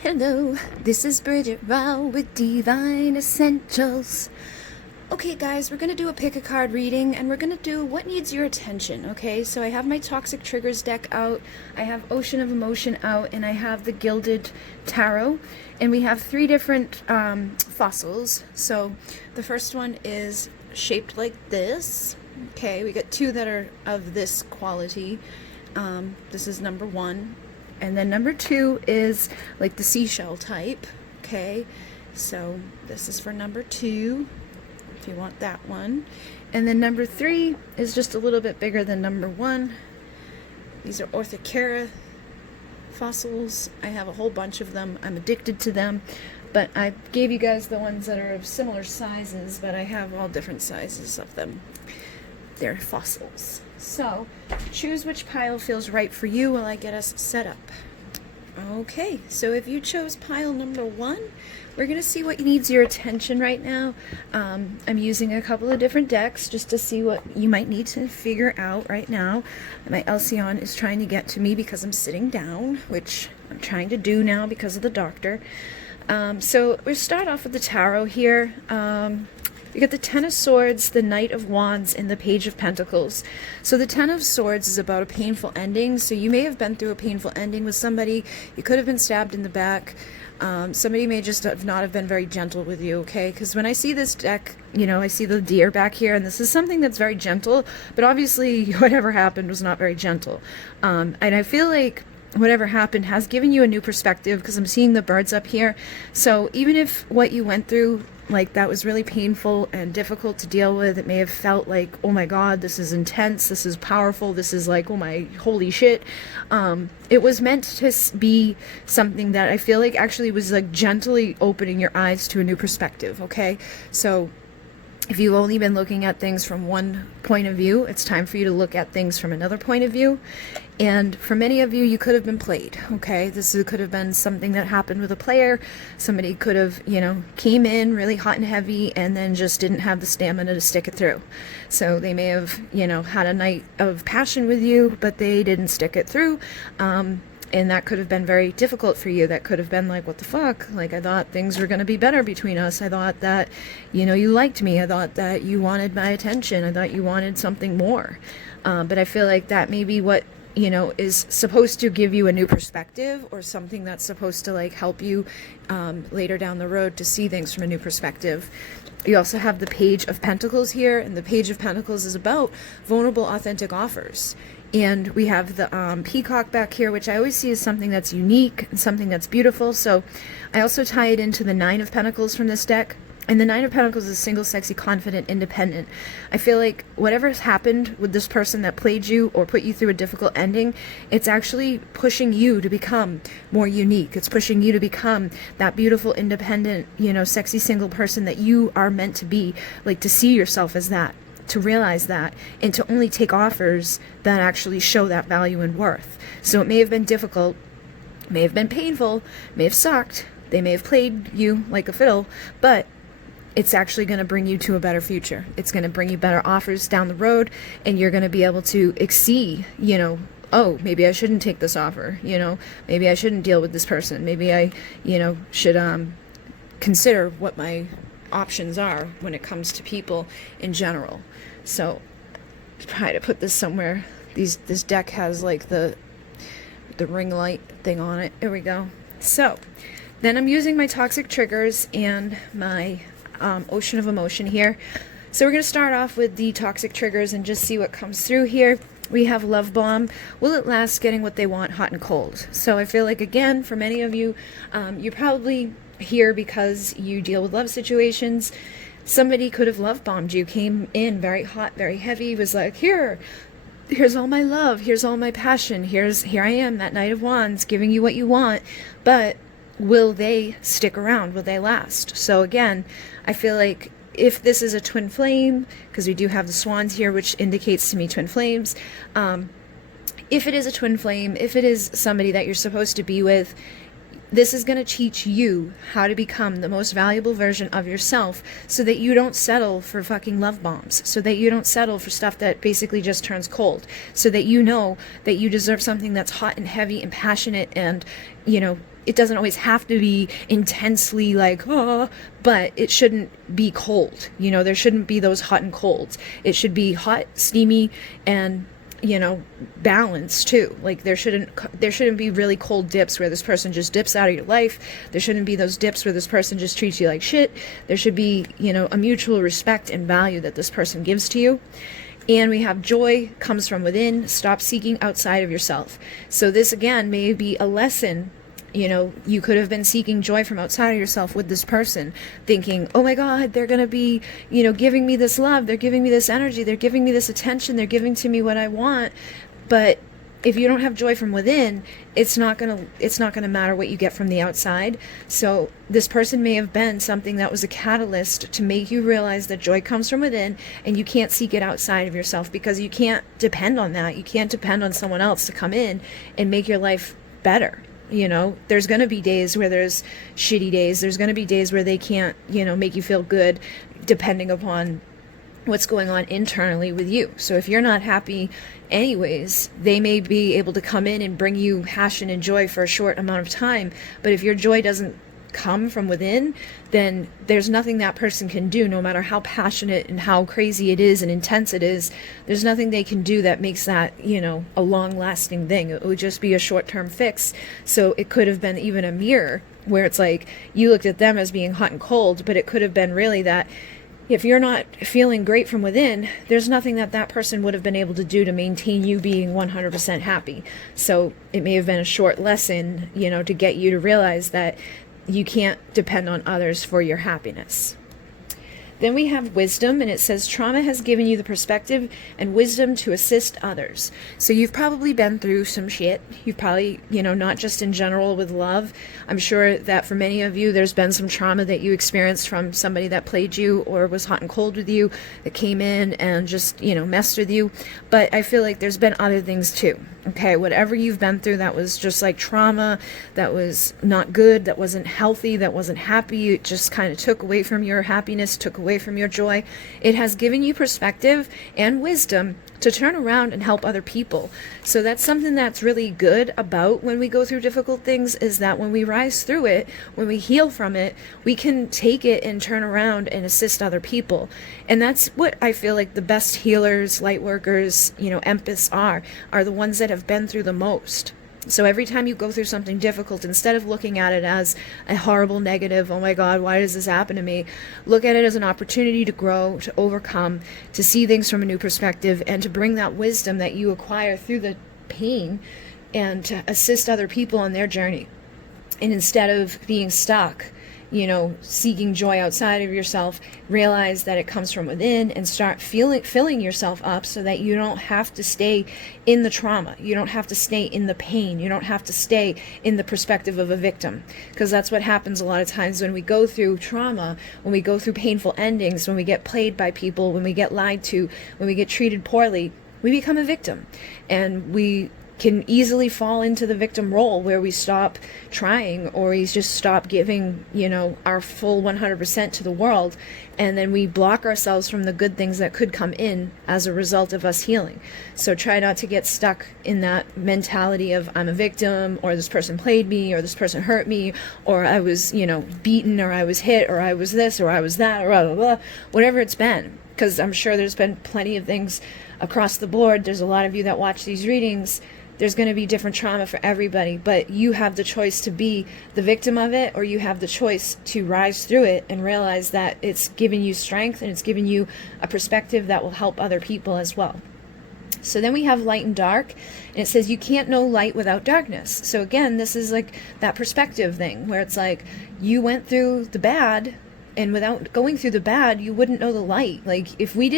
Hello, this is Bridget Rao with Divine Essentials. Okay, guys, we're going to do a pick a card reading, and we're going to do what needs your attention, okay? So I have my Toxic Triggers deck out, I have Ocean of Emotion out, and I have the Gilded Tarot, and we have three different fossils. So the first one is shaped like this. Okay, we got two that are of this quality. This is number one. And then number two is like the seashell type. Okay, so this is for number two, if you want that one. And then number three is just a little bit bigger than number one. These are Orthocara fossils. I have a whole bunch of them. I'm addicted to them. But I gave you guys the ones that are of similar sizes, but I have all different sizes of them. They're fossils. So, choose which pile feels right for you while I get us set up. Okay, so if you chose pile number one, we're going to see what needs your attention right now. I'm using a couple of different decks just to see what you might need to figure out right now. My Alcyon is trying to get to me because I'm sitting down, which I'm trying to do now because of the doctor. So we'll start off with the tarot here. We got the Ten of Swords, the Knight of Wands, and the Page of Pentacles. So the Ten of Swords is about a painful ending. So you may have been through a painful ending with somebody. You could have been stabbed in the back. Somebody may just not have been very gentle with you, okay? Because when I see this deck, you know, I see the deer back here, and this is something that's very gentle. But obviously, whatever happened was not very gentle. And I feel like whatever happened has given you a new perspective, because I'm seeing the birds up here. So even if what you went through, like, that was really painful and difficult to deal with, it may have felt like, oh my god, this is intense, this is powerful, this is like, oh my holy shit, it was meant to be something that I feel like actually was like gently opening your eyes to a new perspective, okay? So if you've only been looking at things from one point of view, it's time for you to look at things from another point of view. And for many of you, you could have been played, okay? This could have been something that happened with a player. Somebody could have, you know, came in really hot and heavy and then just didn't have the stamina to stick it through. So they may have, you know, had a night of passion with you, but they didn't stick it through. And that could have been very difficult for you. That could have been like, what the fuck? Like, I thought things were going to be better between us. I thought that, you know, you liked me. I thought that you wanted my attention. I thought you wanted something more. But I feel like that may be what, you know, is supposed to give you a new perspective, or something that's supposed to, like, help you later down the road to see things from a new perspective. You also have the Page of Pentacles here, and the Page of Pentacles is about vulnerable, authentic offers. And we have the peacock back here, which I always see as something that's unique and something that's beautiful. So I also tie it into the Nine of Pentacles from this deck. And the Nine of Pentacles is single, sexy, confident, independent. I feel like whatever's happened with this person that played you or put you through a difficult ending, it's actually pushing you to become more unique. It's pushing you to become that beautiful, independent, you know, sexy, single person that you are meant to be. Like, to see yourself as that, to realize that, and to only take offers that actually show that value and worth. So it may have been difficult, may have been painful, may have sucked, they may have played you like a fiddle, but it's actually going to bring you to a better future. It's going to bring you better offers down the road, and you're going to be able to exceed, you know, oh, maybe I shouldn't take this offer, you know, maybe I shouldn't deal with this person, maybe I, you know, should consider what my options are when it comes to people in general. So try to put this somewhere. This deck has like the ring light thing on it. There we go. So then I'm using my Toxic Triggers and my Ocean of Emotion here. So we're going to start off with the Toxic Triggers and just see what comes through here. We have Love Bomb. Will it last? Getting what they want, hot and cold. So I feel like, again, for many of you, you're probably here because you deal with love situations. Somebody could have love bombed you, came in very hot, very heavy, was like, here's all my love, here's all my passion, here I am, that Knight of Wands, giving you what you want. But will they stick around? Will they last? So again, I feel like if this is a twin flame, because we do have the swans here, which indicates to me twin flames, if it is a twin flame, if it is somebody that you're supposed to be with, This is going to teach you how to become the most valuable version of yourself so that you don't settle for fucking love bombs, so that you don't settle for stuff that basically just turns cold, so that you know that you deserve something that's hot and heavy and passionate and, you know, it doesn't always have to be intensely like, oh, but it shouldn't be cold. You know, there shouldn't be those hot and colds. It should be hot, steamy, and, you know, balance too. Like there shouldn't be really cold dips where this person just dips out of your life. There shouldn't be those dips where this person just treats you like shit. There should be, you know, a mutual respect and value that this person gives to you. And we have joy comes from within. Stop seeking outside of yourself. So this again may be a lesson. You know, you could have been seeking joy from outside of yourself with this person, thinking, oh my God, they're going to be, you know, giving me this love. They're giving me this energy. They're giving me this attention. They're giving to me what I want. But if you don't have joy from within, it's not going to matter what you get from the outside. So this person may have been something that was a catalyst to make you realize that joy comes from within, and you can't seek it outside of yourself because you can't depend on that. You can't depend on someone else to come in and make your life better. You know, there's going to be days where there's shitty days. There's going to be days where they can't, you know, make you feel good depending upon what's going on internally with you. So if you're not happy anyways, they may be able to come in and bring you passion and joy for a short amount of time. But if your joy doesn't come from within, then there's nothing that person can do, no matter how passionate and how crazy it is and intense it is. There's nothing they can do that makes that, you know, a long-lasting thing. It would just be a short-term fix. So it could have been even a mirror where it's like you looked at them as being hot and cold, but it could have been really that if you're not feeling great from within, there's nothing that that person would have been able to do to maintain you being 100% happy. So it may have been a short lesson, you know, to get you to realize that you can't depend on others for your happiness. Then we have wisdom, and it says trauma has given you the perspective and wisdom to assist others. So you've probably been through some shit. You've probably, you know, not just in general with love. I'm sure that for many of you, there's been some trauma that you experienced from somebody that played you or was hot and cold with you, that came in and just, you know, messed with you. But I feel like there's been other things too. Okay, whatever you've been through that was just like trauma, that was not good, that wasn't healthy, that wasn't happy, it just kind of took away from your happiness, took away from your joy. It has given you perspective and wisdom to turn around and help other people. So that's something that's really good about when we go through difficult things, is that when we rise through it, when we heal from it, we can take it and turn around and assist other people. And that's what I feel like the best healers, light workers, you know, empaths are the ones that have been through the most. So every time you go through something difficult, instead of looking at it as a horrible negative, oh my God, why does this happen to me? Look at it as an opportunity to grow, to overcome, to see things from a new perspective, and to bring that wisdom that you acquire through the pain and to assist other people on their journey. And instead of being stuck, you know, seeking joy outside of yourself, realize that it comes from within and start filling yourself up so that you don't have to stay in the trauma. You don't have to stay in the pain. You don't have to stay in the perspective of a victim, because that's what happens a lot of times when we go through trauma, when we go through painful endings, when we get played by people, when we get lied to, when we get treated poorly, we become a victim. And we can easily fall into the victim role where we stop trying, or we just stop giving, you know, our full 100% to the world, and then we block ourselves from the good things that could come in as a result of us healing. So try not to get stuck in that mentality of I'm a victim, or this person played me, or this person hurt me, or I was, you know, beaten, or I was hit, or I was this, or I was that, or blah, blah, blah, whatever it's been. Because I'm sure there's been plenty of things across the board. There's a lot of you that watch these readings. There's going to be different trauma for everybody, but you have the choice to be the victim of it, or you have the choice to rise through it and realize that it's given you strength and it's given you a perspective that will help other people as well. So then we have light and dark, and it says you can't know light without darkness. So again, this is like that perspective thing where it's like you went through the bad, and without going through the bad, you wouldn't know the light. Like if we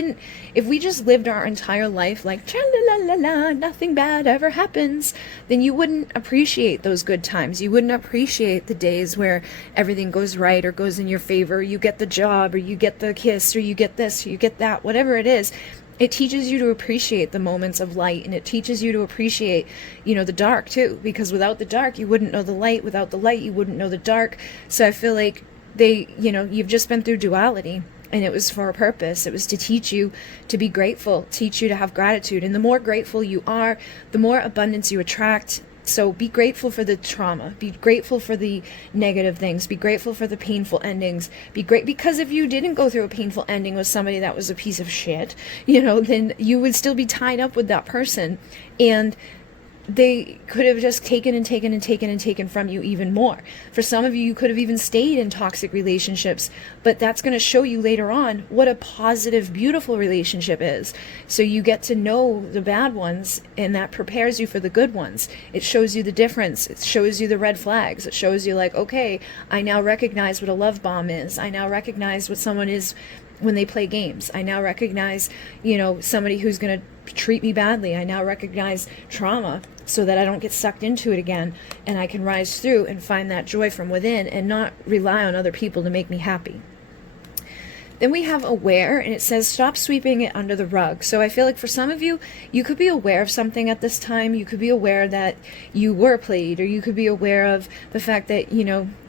just lived our entire life like cha-la-la-la-la, nothing bad ever happens, then you wouldn't appreciate those good times. You wouldn't appreciate the days where everything goes right or goes in your favor. You get the job, or you get the kiss, or you get this, or you get that, whatever it is. it teaches you to appreciate the moments of light, and it teaches you to appreciate, the dark too, because without the dark, you wouldn't know the light. Without the light, you wouldn't know the dark. So I feel like you've just been through duality, and it was for a purpose. It was to teach you to be grateful, teach you to have gratitude. And the more grateful you are, the more abundance you attract. So be grateful for the trauma. Be grateful for the negative things. Be grateful for the painful endings. Be great, because if you didn't go through a painful ending with somebody that was a piece of shit, then you would still be tied up with that person. And they could have just taken and taken and taken and taken from you even more. For some of you, you could have even stayed in toxic relationships, but that's going to show you later on what a positive, beautiful relationship is. So you get to know the bad ones, and that prepares you for the good ones. It shows you the difference. It shows you the red flags. It shows you like, okay, I now recognize what a love bomb is. I now recognize what someone is when they play games. I now recognize, somebody who's going to treat me badly. I now recognize trauma so that I don't get sucked into it again, and I can rise through and find that joy from within and not rely on other people to make me happy. Then we have aware, and it says stop sweeping it under the rug. So I feel like for some of you, you could be aware of something at this time. You could be aware that you were played, or you could be aware of the fact that,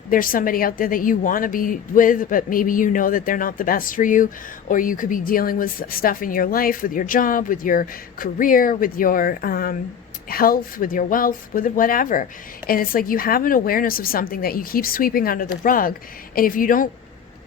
there's somebody out there that you want to be with, but maybe that they're not the best for you. Or you could be dealing with stuff in your life, with your job, with your career, with your health, with your wealth, with whatever. And it's like you have an awareness of something that you keep sweeping under the rug. And if you don't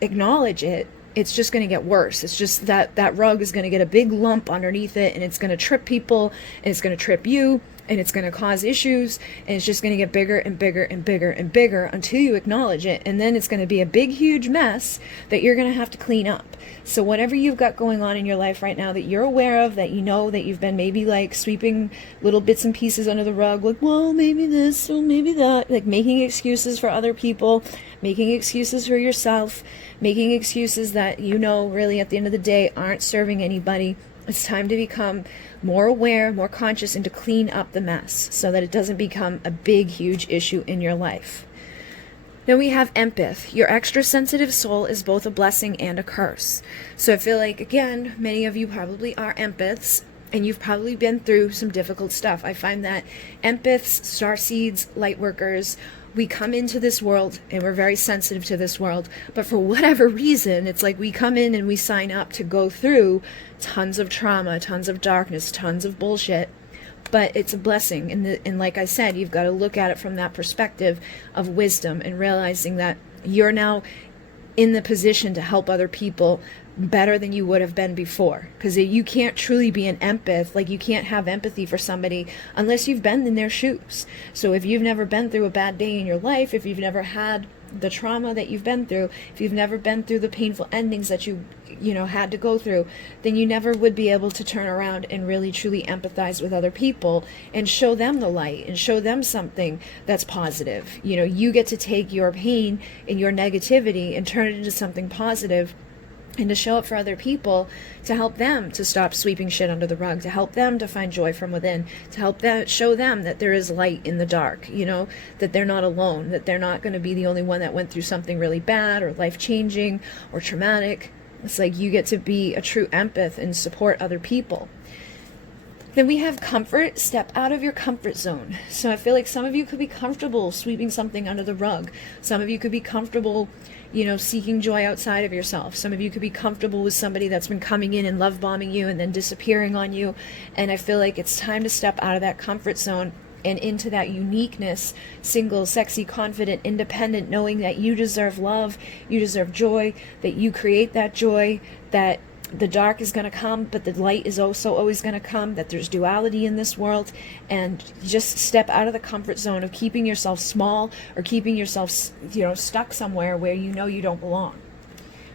acknowledge it, it's just going to get worse. It's just that rug is going to get a big lump underneath it, and it's going to trip people, and it's going to trip you, and it's going to cause issues, and it's just going to get bigger and bigger and bigger and bigger until you acknowledge it. And then it's going to be a big, huge mess that you're going to have to clean up. So whatever you've got going on in your life right now that you're aware of, that that you've been maybe like sweeping little bits and pieces under the rug, like, well, maybe this or maybe that, like making excuses for other people, making excuses for yourself, making excuses that really at the end of the day aren't serving anybody. It's time to become more aware, more conscious, and to clean up the mess so that it doesn't become a big, huge issue in your life. Then we have empath. Your extra sensitive soul is both a blessing and a curse. So I feel like, again, many of you probably are empaths, and you've probably been through some difficult stuff. I find that empaths, starseeds, light workers, we come into this world and we're very sensitive to this world, but for whatever reason, it's like we come in and we sign up to go through tons of trauma, tons of darkness, tons of bullshit. But it's a blessing. And like I said, you've got to look at it from that perspective of wisdom and realizing that you're now in the position to help other people better than you would have been before. Because you can't truly be an empath, like you can't have empathy for somebody unless you've been in their shoes. So if you've never been through a bad day in your life, if you've never had the trauma that you've been through, if you've never been through the painful endings that you had to go through, then you never would be able to turn around and really truly empathize with other people and show them the light and show them something that's positive. You get to take your pain and your negativity and turn it into something positive, and to show up for other people, to help them to stop sweeping shit under the rug, to help them to find joy from within, to help them, show them that there is light in the dark, that they're not alone, that they're not going to be the only one that went through something really bad or life-changing or traumatic. It's like you get to be a true empath and support other people. Then we have comfort. Step out of your comfort zone. So I feel like some of you could be comfortable sweeping something under the rug. Some of you could be comfortable, seeking joy outside of yourself. Some of you could be comfortable with somebody that's been coming in and love bombing you and then disappearing on you. And I feel like it's time to step out of that comfort zone and into that uniqueness, single, sexy, confident, independent, knowing that you deserve love, you deserve joy, that you create that joy, that the dark is going to come, but the light is also always going to come, that there's duality in this world. And just step out of the comfort zone of keeping yourself small or keeping yourself, stuck somewhere where you don't belong.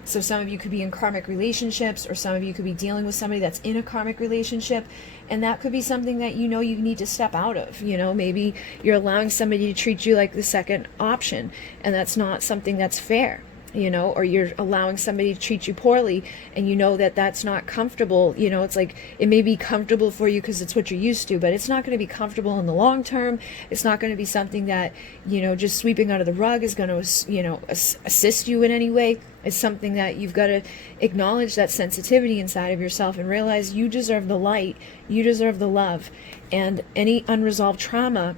So some of you could be in karmic relationships, or some of you could be dealing with somebody that's in a karmic relationship, and that could be something that you need to step out of. Maybe you're allowing somebody to treat you like the second option, and that's not something that's fair. you know, or you're allowing somebody to treat you poorly, and you know that that's not comfortable. You know, it's like, it may be comfortable for you because it's what you're used to, but it's not going to be comfortable in the long term. It's not going to be something that, you know, just sweeping under the rug is going to, you know, assist you in any way. It's something that you've got to acknowledge, that sensitivity inside of yourself, and realize you deserve the light, you deserve the love, and any unresolved trauma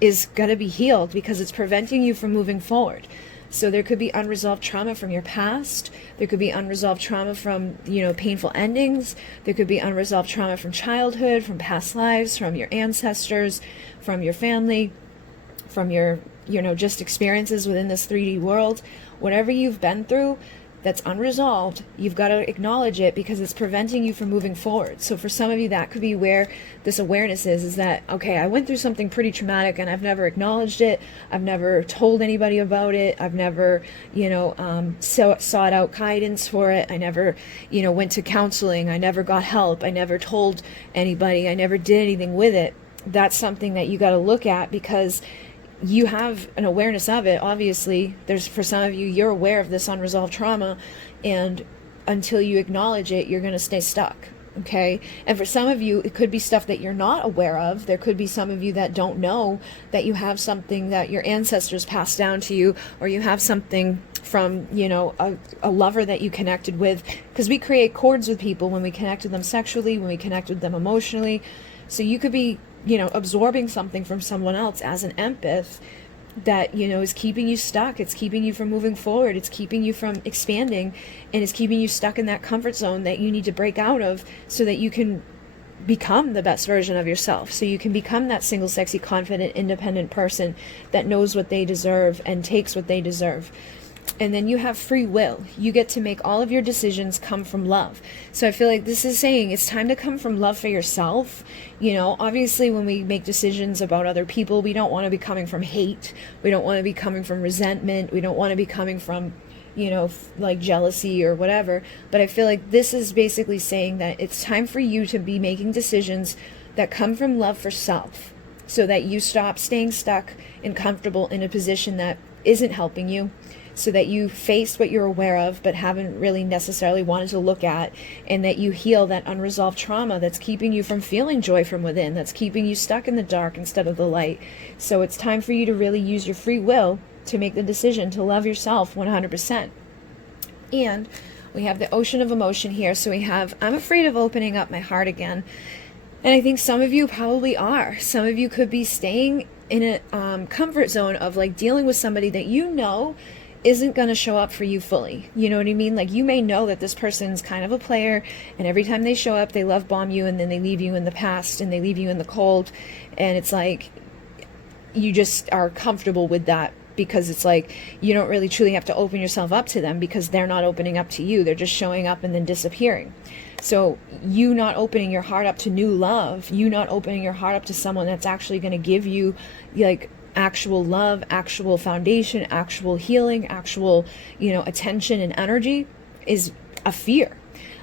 is going to be healed because it's preventing you from moving forward. So there could be unresolved trauma from your past. There could be unresolved trauma from, you know, painful endings. There could be unresolved trauma from childhood, from past lives, from your ancestors, from your family, from your, you know, just experiences within this 3D world. Whatever you've been through that's unresolved, you've got to acknowledge it because it's preventing you from moving forward. So for some of you, that could be where this awareness is that, okay, I went through something pretty traumatic and I've never acknowledged it. I've never told anybody about it. I've never, you know, sought out guidance for it. I never, you know, went to counseling. I never got help. I never told anybody. I never did anything with it. That's something that you got to look at because you have an awareness of it. Obviously, there's, for some of you, you're aware of this unresolved trauma, and until you acknowledge it, you're going to stay stuck. Okay. And for some of you, it could be stuff that you're not aware of. There could be some of you that don't know that you have something that your ancestors passed down to you, or you have something from, you know, a lover that you connected with, because we create cords with people when we connect with them sexually, when we connect with them emotionally. So you could be, you know, absorbing something from someone else as an empath that, you know, is keeping you stuck. It's keeping you from moving forward. It's keeping you from expanding, and it's keeping you stuck in that comfort zone that you need to break out of so that you can become the best version of yourself. So you can become that single, sexy, confident, independent person that knows what they deserve and takes what they deserve. And then you have free will. You get to make all of your decisions come from love. So I feel like this is saying it's time to come from love for yourself. You know, obviously when we make decisions about other people, we don't want to be coming from hate. We don't want to be coming from resentment. We don't want to be coming from, you know, like jealousy or whatever. But I feel like this is basically saying that it's time for you to be making decisions that come from love for self, so that you stop staying stuck and comfortable in a position that isn't helping you, so that you face what you're aware of but haven't really necessarily wanted to look at, and that you heal that unresolved trauma that's keeping you from feeling joy from within, that's keeping you stuck in the dark instead of the light. So it's time for you to really use your free will to make the decision to love yourself 100%. And we have the ocean of emotion here. So we have, I'm afraid of opening up my heart again. And I think some of you probably are. Some of you could be staying in a comfort zone of like dealing with somebody that you know isn't going to show up for you fully. You know what I mean? Like, you may know that this person's kind of a player, and every time they show up, they love bomb you, and then they leave you in the past, and they leave you in the cold. And it's like, you just are comfortable with that, because it's like, you don't really truly have to open yourself up to them, because they're not opening up to you. They're just showing up and then disappearing. So you not opening your heart up to new love, you not opening your heart up to someone that's actually going to give you like actual love, actual foundation, actual healing, actual, you know, attention and energy, is a fear.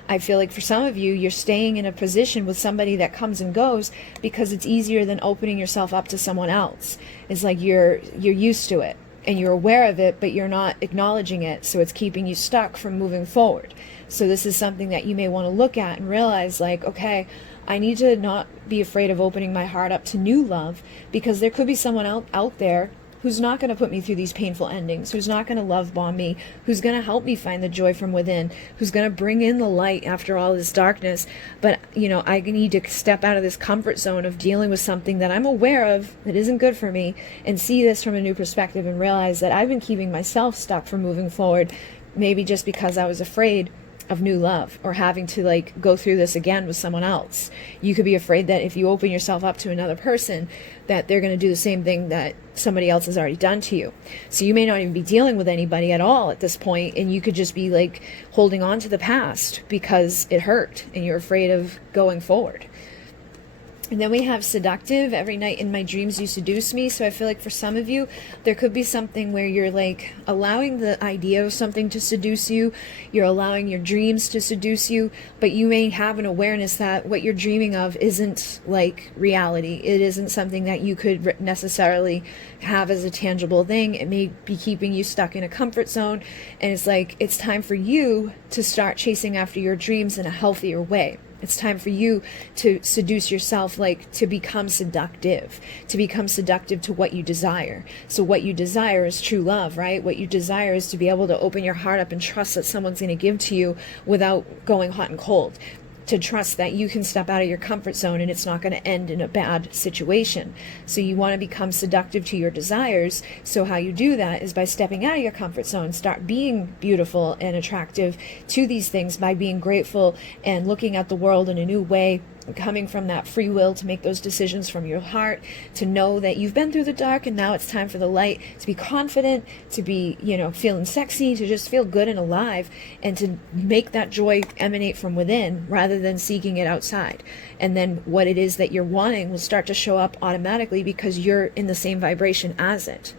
I feel like for some of you, you're staying in a position with somebody that comes and goes because it's easier than opening yourself up to someone else. It's like you're used to it and you're aware of it, but you're not acknowledging it. So it's keeping you stuck from moving forward. So this is something that you may want to look at and realize, like, okay, I need to not be afraid of opening my heart up to new love, because there could be someone out there who's not going to put me through these painful endings, who's not going to love bomb me, who's going to help me find the joy from within, who's going to bring in the light after all this darkness. But, you know, I need to step out of this comfort zone of dealing with something that I'm aware of that isn't good for me, and see this from a new perspective and realize that I've been keeping myself stuck from moving forward, maybe just because I was afraid of new love, or having to like go through this again with someone else. You could be afraid that if you open yourself up to another person, that they're going to do the same thing that somebody else has already done to you. So you may not even be dealing with anybody at all at this point, and you could just be like holding on to the past because it hurt and you're afraid of going forward. And then we have seductive. Every night in my dreams you seduce me. So I feel like for some of you, there could be something where you're like allowing the idea of something to seduce you. You're allowing your dreams to seduce you, but you may have an awareness that what you're dreaming of isn't like reality. It isn't something that you could necessarily have as a tangible thing. It may be keeping you stuck in a comfort zone. And it's like, it's time for you to start chasing after your dreams in a healthier way. It's time for you to seduce yourself, like to become seductive to what you desire. So what you desire is true love, right? What you desire is to be able to open your heart up and trust that someone's going to give to you without going hot and cold. To trust that you can step out of your comfort zone and it's not going to end in a bad situation. So you want to become seductive to your desires. So how you do that is by stepping out of your comfort zone, start being beautiful and attractive to these things by being grateful and looking at the world in a new way, coming from that free will to make those decisions from your heart, to know that you've been through the dark and now it's time for the light, to be confident, to be, feeling sexy, to just feel good and alive, and to make that joy emanate from within rather than seeking it outside. And then what it is that you're wanting will start to show up automatically because you're in the same vibration as it.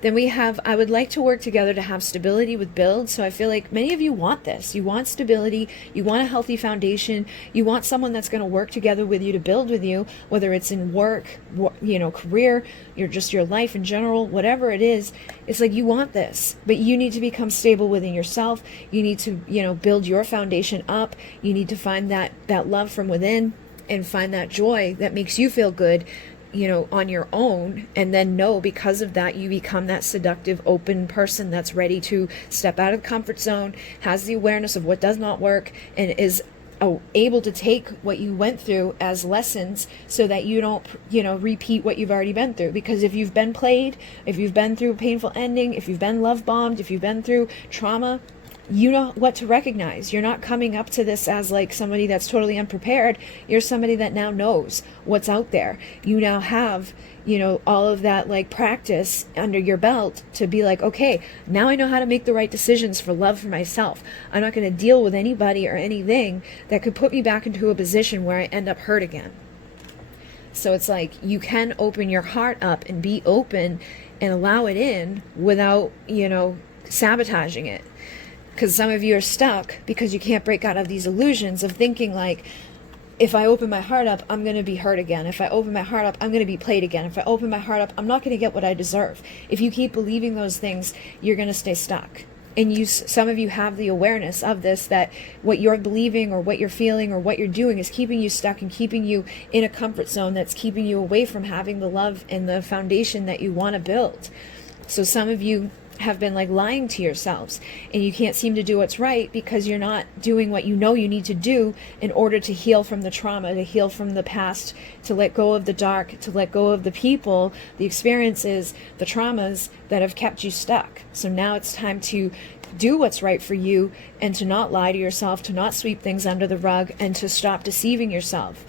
Then we have, I would like to work together to have stability with build. So I feel like many of you want this. You want stability. You want a healthy foundation. You want someone that's going to work together with you to build with you, whether it's in work, career, your life in general, whatever it is. It's like you want this, but you need to become stable within yourself. You need to, build your foundation up. You need to find that love from within and find that joy that makes you feel good, on your own, and then know because of that you become that seductive, open person that's ready to step out of the comfort zone, has the awareness of what does not work, and is able to take what you went through as lessons so that you don't, repeat what you've already been through. Because if you've been played, if you've been through a painful ending, if you've been love bombed, if you've been through trauma, you know what to recognize. You're not coming up to this as like somebody that's totally unprepared. You're somebody that now knows what's out there. You now have, all of that like practice under your belt to be like, okay, now I know how to make the right decisions for love for myself. I'm not going to deal with anybody or anything that could put me back into a position where I end up hurt again. So it's like you can open your heart up and be open and allow it in without, sabotaging it. Because some of you are stuck because you can't break out of these illusions of thinking like, if I open my heart up, I'm going to be hurt again. If I open my heart up, I'm going to be played again. If I open my heart up, I'm not going to get what I deserve. If you keep believing those things, you're going to stay stuck. And some of you have the awareness of this, that what you're believing or what you're feeling or what you're doing is keeping you stuck and keeping you in a comfort zone that's keeping you away from having the love and the foundation that you want to build. So some of you have been like lying to yourselves and you can't seem to do what's right because you're not doing what you need to do in order to heal from the trauma, to heal from the past, to let go of the dark, to let go of the people, the experiences, the traumas that have kept you stuck. So now it's time to do what's right for you and to not lie to yourself, to not sweep things under the rug, and to stop deceiving yourself.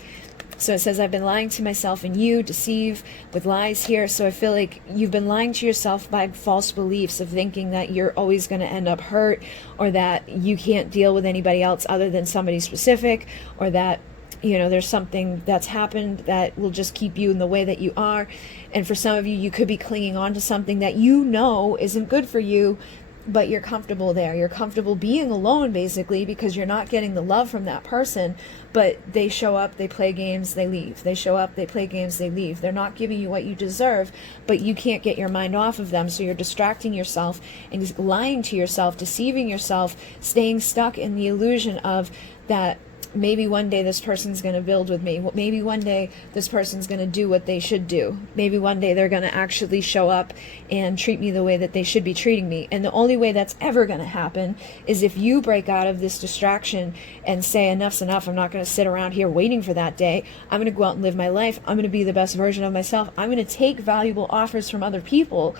So it says, I've been lying to myself and you, deceive with lies here. So I feel like you've been lying to yourself by false beliefs of thinking that you're always going to end up hurt, or that you can't deal with anybody else other than somebody specific, or that, there's something that's happened that will just keep you in the way that you are. And for some of you, you could be clinging on to something that isn't good for you, but you're comfortable there. You're comfortable being alone, basically, because you're not getting the love from that person. But they show up, they play games, they leave. They show up, they play games, they leave. They're not giving you what you deserve, but you can't get your mind off of them. So you're distracting yourself and lying to yourself, deceiving yourself, staying stuck in the illusion of that maybe one day this person's going to build with me. Maybe one day this person's going to do what they should do. Maybe one day they're going to actually show up and treat me the way that they should be treating me. And the only way that's ever going to happen is if you break out of this distraction and say, enough's enough. I'm not going to sit around here waiting for that day. I'm going to go out and live my life. I'm going to be the best version of myself. I'm going to take valuable offers from other people,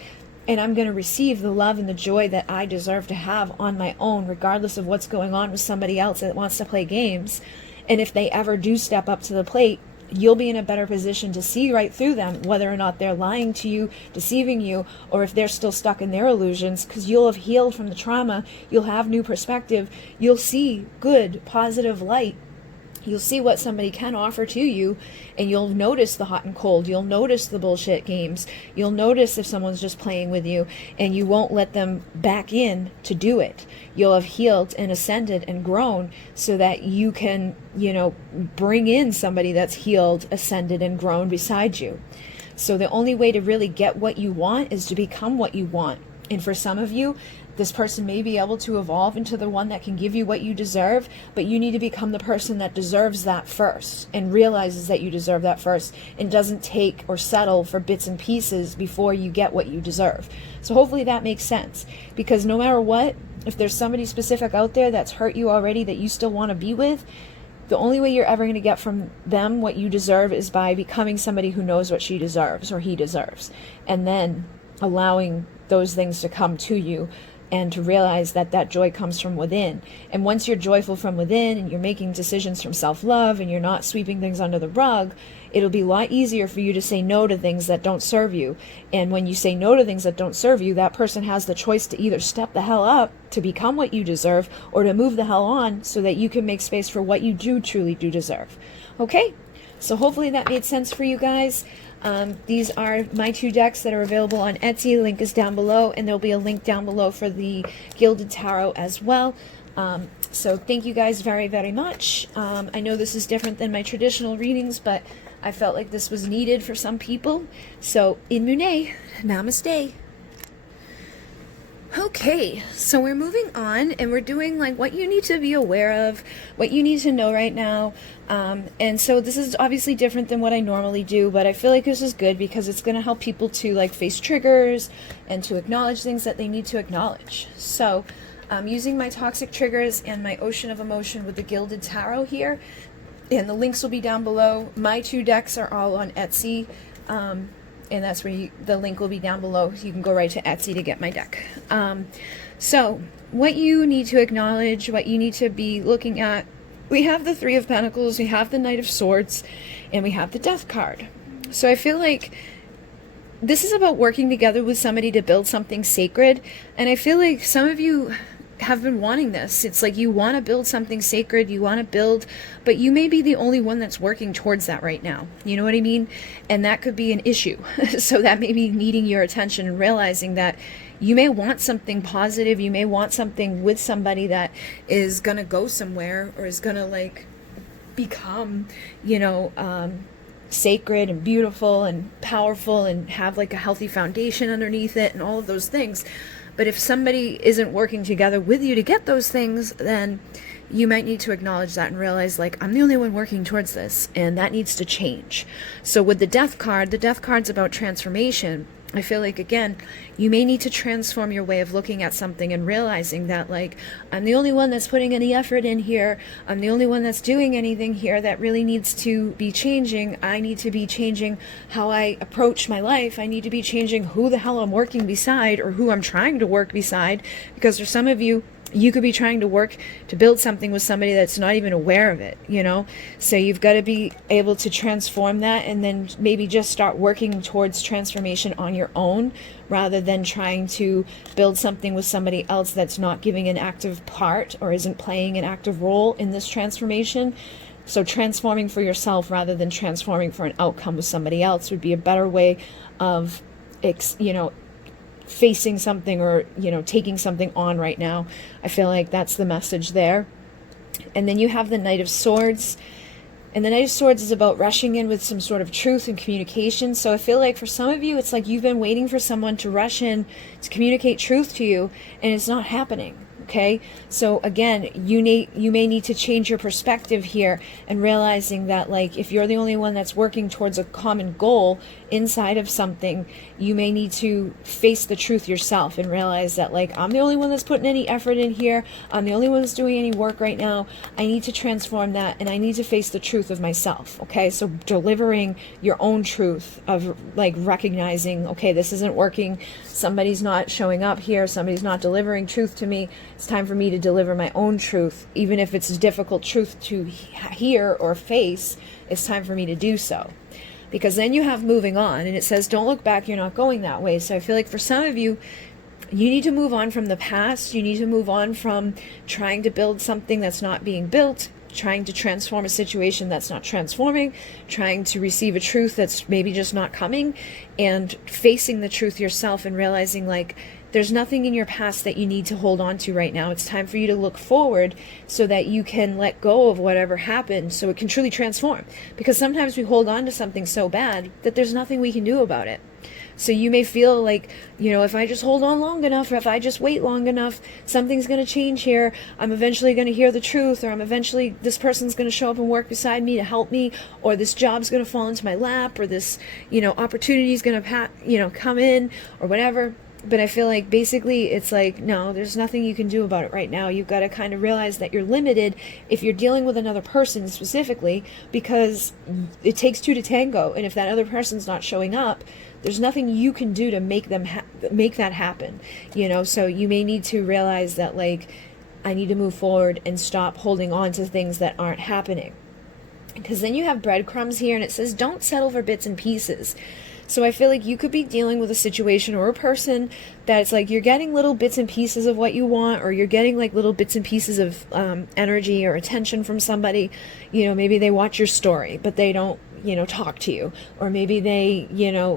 and I'm going to receive the love and the joy that I deserve to have on my own, regardless of what's going on with somebody else that wants to play games. And if they ever do step up to the plate, you'll be in a better position to see right through them, whether or not they're lying to you, deceiving you, or if they're still stuck in their illusions, because you'll have healed from the trauma. You'll have new perspective. You'll see good, positive light You'll see what somebody can offer to you, and you'll notice the hot and cold. You'll notice the bullshit games. You'll notice if someone's just playing with you, and you won't let them back in to do it. You'll have healed and ascended and grown so that you can, bring in somebody that's healed, ascended, and grown beside you. So the only way to really get what you want is to become what you want. And for some of you, this person may be able to evolve into the one that can give you what you deserve, but you need to become the person that deserves that first and realizes that you deserve that first and doesn't take or settle for bits and pieces before you get what you deserve. So hopefully that makes sense, because no matter what, if there's somebody specific out there that's hurt you already that you still want to be with, the only way you're ever going to get from them what you deserve is by becoming somebody who knows what she deserves or he deserves, and then allowing those things to come to you, and to realize that that joy comes from within. And once you're joyful from within and you're making decisions from self-love and you're not sweeping things under the rug, it'll be a lot easier for you to say no to things that don't serve you. And when you say no to things that don't serve you, that person has the choice to either step the hell up to become what you deserve, or to move the hell on so that you can make space for what you truly do deserve. Okay? So hopefully that made sense for you guys. These are my 2 decks that are available on Etsy. The link is down below, and there'll be a link down below for the Gilded Tarot as well. So thank you guys very, very much. I know this is different than my traditional readings, but I felt like this was needed for some people. So, in Mune, namaste. Okay, so we're moving on, and we're doing like what you need to be aware of, what you need to know right now. And so this is obviously different than what I normally do, but I feel like this is good because it's going to help people to like face triggers and to acknowledge things that they need to acknowledge. So I'm using my toxic triggers and my ocean of emotion with the Gilded Tarot here, and the links will be down below. My 2 decks are all on Etsy. And that's where the link will be down below. You can go right to Etsy to get my deck. So what you need to acknowledge, what you need to be looking at, we have the 3 of Pentacles, we have the Knight of Swords, and we have the Death card. So I feel like this is about working together with somebody to build something sacred. And I feel like some of you have been wanting this. It's like you want to build something sacred, you want to build, but you may be the only one that's working towards that right now. You know what I mean? And that could be an issue. So that may be needing your attention and realizing that you may want something positive, you may want something with somebody that is going to go somewhere or is going to like become, sacred and beautiful and powerful and have like a healthy foundation underneath it and all of those things. But if somebody isn't working together with you to get those things, then you might need to acknowledge that and realize, like, I'm the only one working towards this, and that needs to change. So with the Death card's about transformation. I feel like, again, you may need to transform your way of looking at something and realizing that, like, I'm the only one that's putting any effort in here. I'm the only one that's doing anything here that really needs to be changing. I need to be changing how I approach my life. I need to be changing who the hell I'm working beside or who I'm trying to work beside. Because for some of you, you could be trying to work to build something with somebody that's not even aware of it, So you've got to be able to transform that and then maybe just start working towards transformation on your own rather than trying to build something with somebody else that's not giving an active part or isn't playing an active role in this transformation. So transforming for yourself rather than transforming for an outcome with somebody else would be a better way of, facing something or taking something on right now. I feel like that's the message there. And then you have the Knight of Swords, and the Knight of Swords is about rushing in with some sort of truth and communication. So I feel like for some of you, it's like you've been waiting for someone to rush in to communicate truth to you, and it's not happening. Okay, so again, you may need to change your perspective here and realizing that, like, if you're the only one that's working towards a common goal inside of something, you may need to face the truth yourself and realize that, like, I'm the only one that's putting any effort in here. I'm the only one that's doing any work right now. I need to transform that, and I need to face the truth of myself. Okay, so delivering your own truth of, like, recognizing, okay, this isn't working. Somebody's not showing up here. Somebody's not delivering truth to me. It's time for me to deliver my own truth. Even if it's a difficult truth to hear or face, it's time for me to do so. Because then you have moving on, and it says, don't look back, you're not going that way. So I feel like for some of you, you need to move on from the past. You need to move on from trying to build something that's not being built. trying to transform a situation that's not transforming, trying to receive a truth that's maybe just not coming, and facing the truth yourself and realizing like there's nothing in your past that you need to hold on to right now. It's time for you to look forward so that you can let go of whatever happened so it can truly transform. Because sometimes we hold on to something so bad that there's nothing we can do about it. So you may feel like, you know, if I just hold on long enough, or if I just wait long enough, something's going to change here. I'm eventually going to hear the truth, or this person's going to show up and work beside me to help me, or this job's going to fall into my lap, or this, you know, opportunity is going to, come in, or whatever. But I feel like basically it's like, no, there's nothing you can do about it right now. You've got to kind of realize that you're limited if you're dealing with another person specifically, because it takes two to tango. And if that other person's not showing up, there's nothing you can do to make them make that happen, you know? So you may need to realize that, like, I need to move forward and stop holding on to things that aren't happening. Because then you have breadcrumbs here, and it says, don't settle for bits and pieces. So I feel like you could be dealing with a situation or a person that's like you're getting little bits and pieces of what you want, or you're getting like little bits and pieces of energy or attention from somebody. You know, maybe they watch your story, but they don't, talk to you. Or maybe they,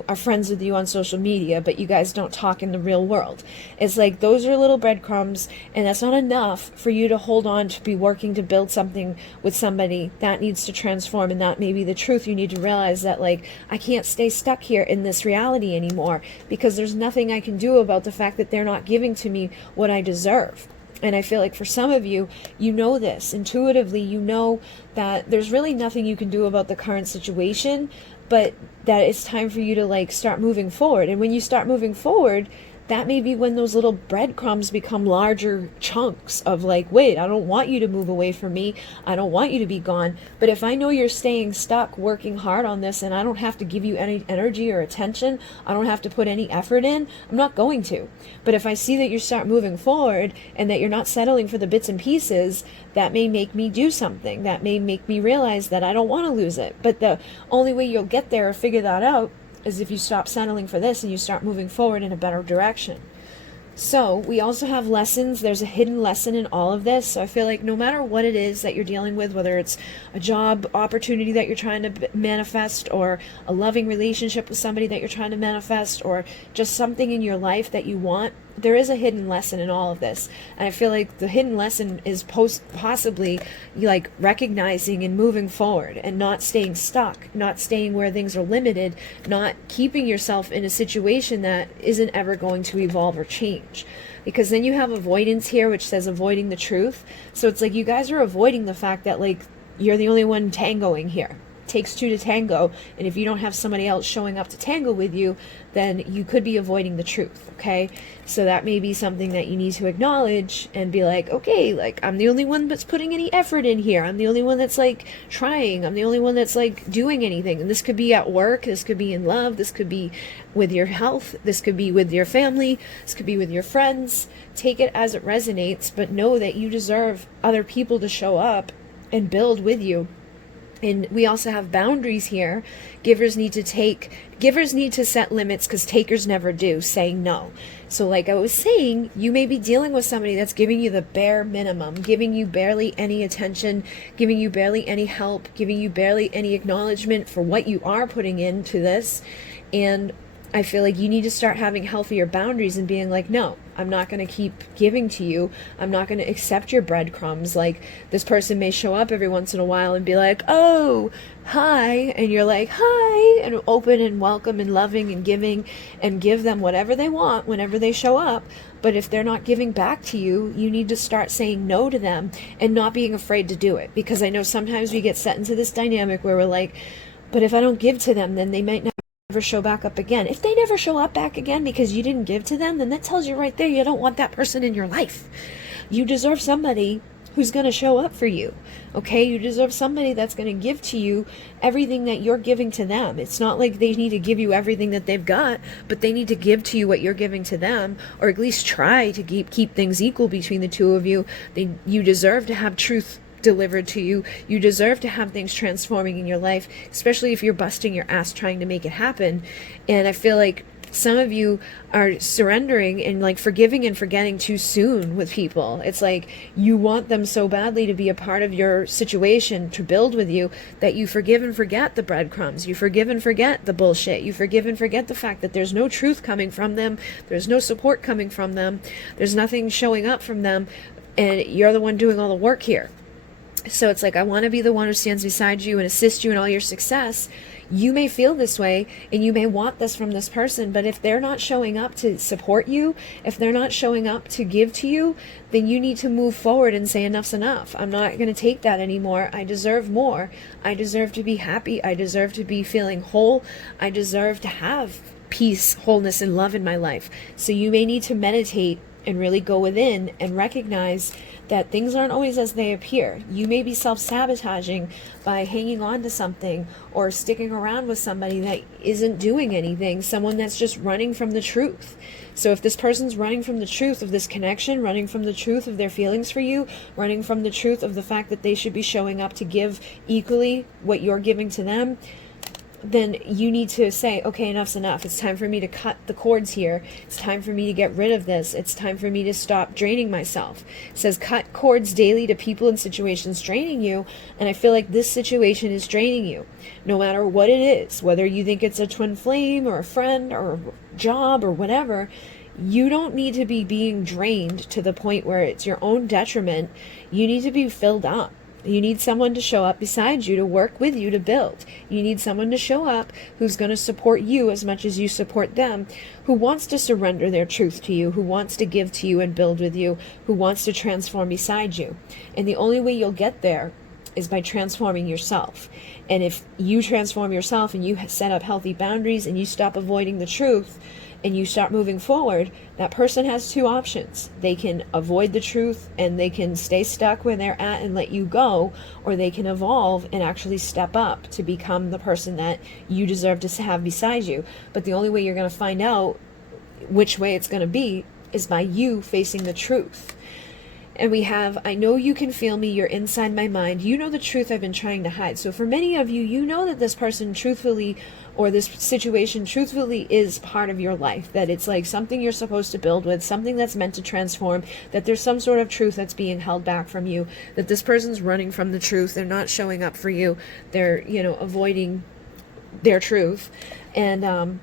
are friends with you on social media, but you guys don't talk in the real world. It's like those are little breadcrumbs, and that's not enough for you to hold on to be working to build something with somebody that needs to transform. And that may be the truth. You need to realize that, like, I can't stay stuck here in this reality anymore, because there's nothing I can do about the fact that they're not giving to me what I deserve. And I feel like for some of you, you know this intuitively, you know that there's really nothing you can do about the current situation, but that it's time for you to like start moving forward. And when you start moving forward, that may be when those little breadcrumbs become larger chunks of like, wait, I don't want you to move away from me. I don't want you to be gone. But if I know you're staying stuck, working hard on this, and I don't have to give you any energy or attention, I don't have to put any effort in, I'm not going to. But if I see that you start moving forward and that you're not settling for the bits and pieces, that may make me do something. That may make me realize that I don't want to lose it. But the only way you'll get there or figure that out is if you stop settling for this and you start moving forward in a better direction. So we also have lessons. There's a hidden lesson in all of this. So I feel like no matter what it is that you're dealing with, whether it's a job opportunity that you're trying to manifest, or a loving relationship with somebody that you're trying to manifest, or just something in your life that you want, there is a hidden lesson in all of this. And I feel like the hidden lesson is possibly like recognizing and moving forward and not staying stuck, not staying where things are limited, not keeping yourself in a situation that isn't ever going to evolve or change. Because then you have avoidance here, which says avoiding the truth. So it's like you guys are avoiding the fact that like you're the only one tangoing here. It takes two to tango, and if you don't have somebody else showing up to tango with you, then you could be avoiding the truth, okay? So that may be something that you need to acknowledge and be like, okay, like I'm the only one that's putting any effort in here. I'm the only one that's like trying. I'm the only one that's like doing anything. And this could be at work, this could be in love, this could be with your health, this could be with your family, this could be with your friends. Take it as it resonates, but know that you deserve other people to show up and build with you. And we also have boundaries here. Givers need to set limits, because takers never do, saying no. So like I was saying, you may be dealing with somebody that's giving you the bare minimum, giving you barely any attention, giving you barely any help, giving you barely any acknowledgement for what you are putting into this. And I feel like you need to start having healthier boundaries and being like, no, I'm not going to keep giving to you. I'm not going to accept your breadcrumbs. Like, this person may show up every once in a while and be like, oh, hi. And you're like, hi, and open and welcome and loving and giving, and give them whatever they want whenever they show up. But if they're not giving back to you, you need to start saying no to them and not being afraid to do it. Because I know sometimes we get set into this dynamic where we're like, but if I don't give to them, then they might not never show back up again. If they never show up back again because you didn't give to them, then that tells you right there you don't want that person in your life. You deserve somebody who's going to show up for you, okay? You deserve somebody that's going to give to you everything that you're giving to them. It's not like they need to give you everything that they've got, but they need to give to you what you're giving to them, or at least try to keep things equal between the two of you. You deserve to have truth delivered to you. You deserve to have things transforming in your life, especially if you're busting your ass trying to make it happen. And I feel like some of you are surrendering and like forgiving and forgetting too soon with people. It's like you want them so badly to be a part of your situation, to build with you, that you forgive and forget the breadcrumbs. You forgive and forget the bullshit. You forgive and forget the fact that there's no truth coming from them. There's no support coming from them. There's nothing showing up from them. And you're the one doing all the work here. So it's like, I want to be the one who stands beside you and assist you in all your success. You may feel this way and you may want this from this person, but if they're not showing up to support you, if they're not showing up to give to you, then you need to move forward and say enough's enough. I'm not going to take that anymore. I deserve more. I deserve to be happy. I deserve to be feeling whole. I deserve to have peace, wholeness, and love in my life. So you may need to meditate and really go within and recognize that things aren't always as they appear. You may be self-sabotaging by hanging on to something or sticking around with somebody that isn't doing anything, someone that's just running from the truth. So if this person's running from the truth of this connection, running from the truth of their feelings for you, running from the truth of the fact that they should be showing up to give equally what you're giving to them, then you need to say, okay, enough's enough. It's time for me to cut the cords here. It's time for me to get rid of this. It's time for me to stop draining myself. It says cut cords daily to people and situations draining you. And I feel like this situation is draining you, no matter what it is, whether you think it's a twin flame or a friend or a job or whatever. You don't need to be being drained to the point where it's your own detriment. You need to be filled up. You need someone to show up beside you, to work with you, to build. You need someone to show up who's going to support you as much as you support them, who wants to surrender their truth to you, who wants to give to you and build with you, who wants to transform beside you. And the only way you'll get there is by transforming yourself. And if you transform yourself and you set up healthy boundaries and you stop avoiding the truth, and you start moving forward, that person has two options. They can avoid the truth and they can stay stuck where they're at and let you go, or they can evolve and actually step up to become the person that you deserve to have beside you. But the only way you're going to find out which way it's going to be is by you facing the truth. And we have, I know you can feel me, you're inside my mind. You know the truth I've been trying to hide. So for many of you, you know that this person truthfully, or this situation truthfully is part of your life, that it's like something you're supposed to build with, something that's meant to transform, that there's some sort of truth that's being held back from you, that this person's running from the truth, they're not showing up for you, they're, avoiding their truth. And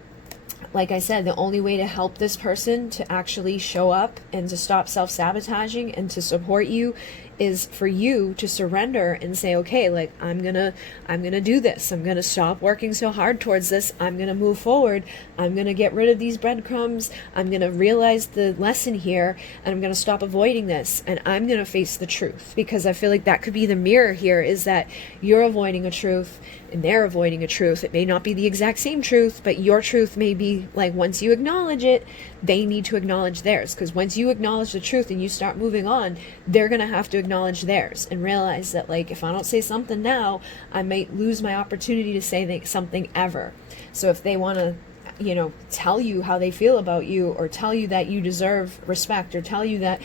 like I said, the only way to help this person to actually show up and to stop self-sabotaging and to support you is for you to surrender and say, okay, like I'm gonna do this. I'm gonna stop working so hard towards this. I'm gonna move forward. I'm gonna get rid of these breadcrumbs. I'm gonna realize the lesson here, and I'm gonna stop avoiding this, and I'm gonna face the truth. Because I feel like that could be the mirror here, is that you're avoiding a truth and they're avoiding a truth. It may not be the exact same truth, but your truth may be like, once you acknowledge it, they need to acknowledge theirs. Because once you acknowledge the truth and you start moving on, they're going to have to acknowledge theirs and realize that, like, if I don't say something now, I might lose my opportunity to say something ever. So if they want to, tell you how they feel about you, or tell you that you deserve respect, or tell you that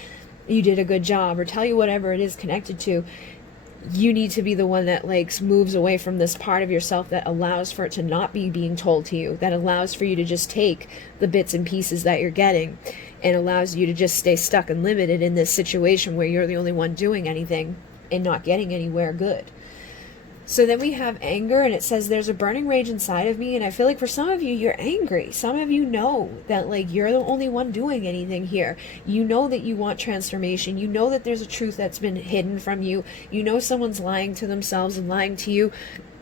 you did a good job, or tell you whatever it is connected to, you need to be the one that moves away from this part of yourself that allows for it to not be being told to you, that allows for you to just take the bits and pieces that you're getting, and allows you to just stay stuck and limited in this situation where you're the only one doing anything and not getting anywhere good. So then we have anger, and it says there's a burning rage inside of me. And I feel like for some of you, you're angry. Some of you know that you're the only one doing anything here. You know that you want transformation. You know that there's a truth that's been hidden from you. You know someone's lying to themselves and lying to you.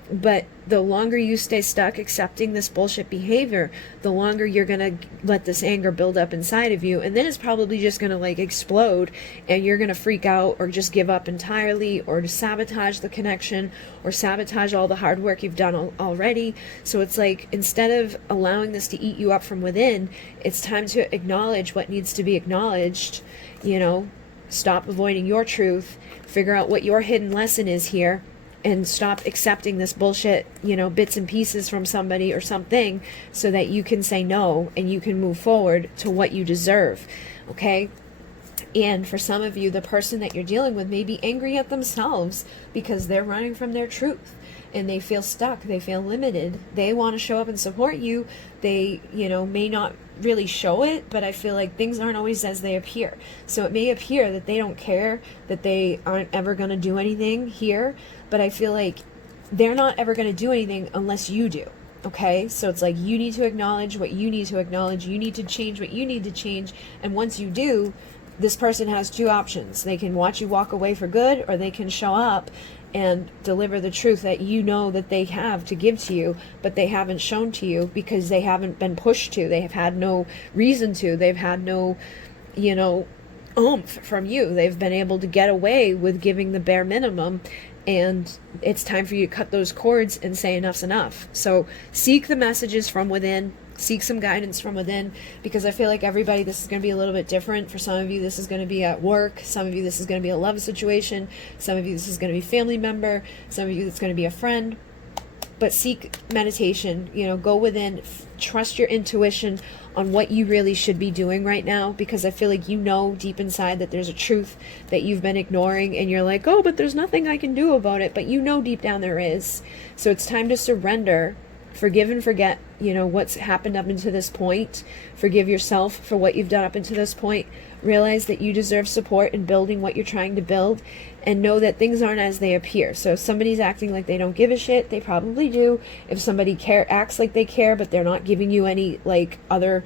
But the longer you stay stuck accepting this bullshit behavior, the longer you're going to let this anger build up inside of you. And then it's probably just going to explode, and you're going to freak out or just give up entirely, or to sabotage the connection, or sabotage all the hard work you've done already. So it's instead of allowing this to eat you up from within, it's time to acknowledge what needs to be acknowledged. Stop avoiding your truth, figure out what your hidden lesson is here, and stop accepting this bullshit, bits and pieces from somebody or something, so that you can say no and you can move forward to what you deserve. Okay? And for some of you, the person that you're dealing with may be angry at themselves because they're running from their truth. and they feel stuck, they feel limited. They want to show up and support you. They, may not really show it, but I feel like things aren't always as they appear. So it may appear that they don't care, that they aren't ever going to do anything here, but I feel like they're not ever going to do anything unless you do. Okay, so it's like you need to acknowledge what you need to acknowledge. You need to change what you need to change. And once you do, this person has two options. They can watch you walk away for good, or they can show up and deliver the truth that you know that they have to give to you, but they haven't shown to you because they haven't been pushed to. They have had no reason to. They've had no, oomph from you. They've been able to get away with giving the bare minimum. And it's time for you to cut those cords and say enough's enough. So seek the messages from within, seek some guidance from within, because I feel like everybody, this is going to be a little bit different. For some of you, this is going to be at work. Some of you, this is going to be a love situation. Some of you, this is going to be a family member. Some of you, it's going to be a friend. But seek meditation, go within, trust your intuition on what you really should be doing right now, because I feel like deep inside that there's a truth that you've been ignoring, and you're like, oh, but there's nothing I can do about it, but deep down there is. So it's time to surrender, forgive and forget, what's happened up until this point. Forgive yourself for what you've done up until this point. Realize that you deserve support in building what you're trying to build, and know that things aren't as they appear. So if somebody's acting like they don't give a shit, they probably do. If somebody acts like they care, but they're not giving you any other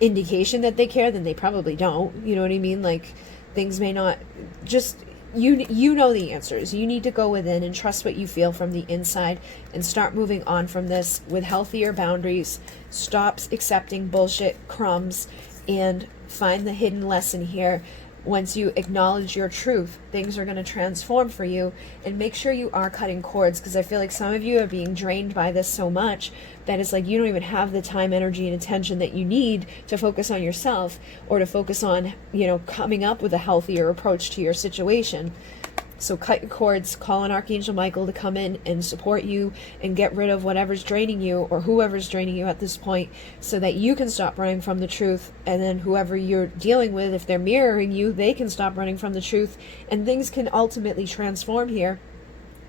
indication that they care, then they probably don't. You know what I mean? Like, things may not just... You know the answers. You need to go within and trust what you feel from the inside, and start moving on from this with healthier boundaries. Stop accepting bullshit crumbs, and find the hidden lesson here. Once you acknowledge your truth, things are going to transform for you. And make sure you are cutting cords, because I feel like some of you are being drained by this so much that it's like you don't even have the time, energy, and attention that you need to focus on yourself, or to focus on, coming up with a healthier approach to your situation. So cut your cords, call on Archangel Michael to come in and support you and get rid of whatever's draining you, or whoever's draining you at this point, so that you can stop running from the truth. And then whoever you're dealing with, if they're mirroring you, they can stop running from the truth, and things can ultimately transform here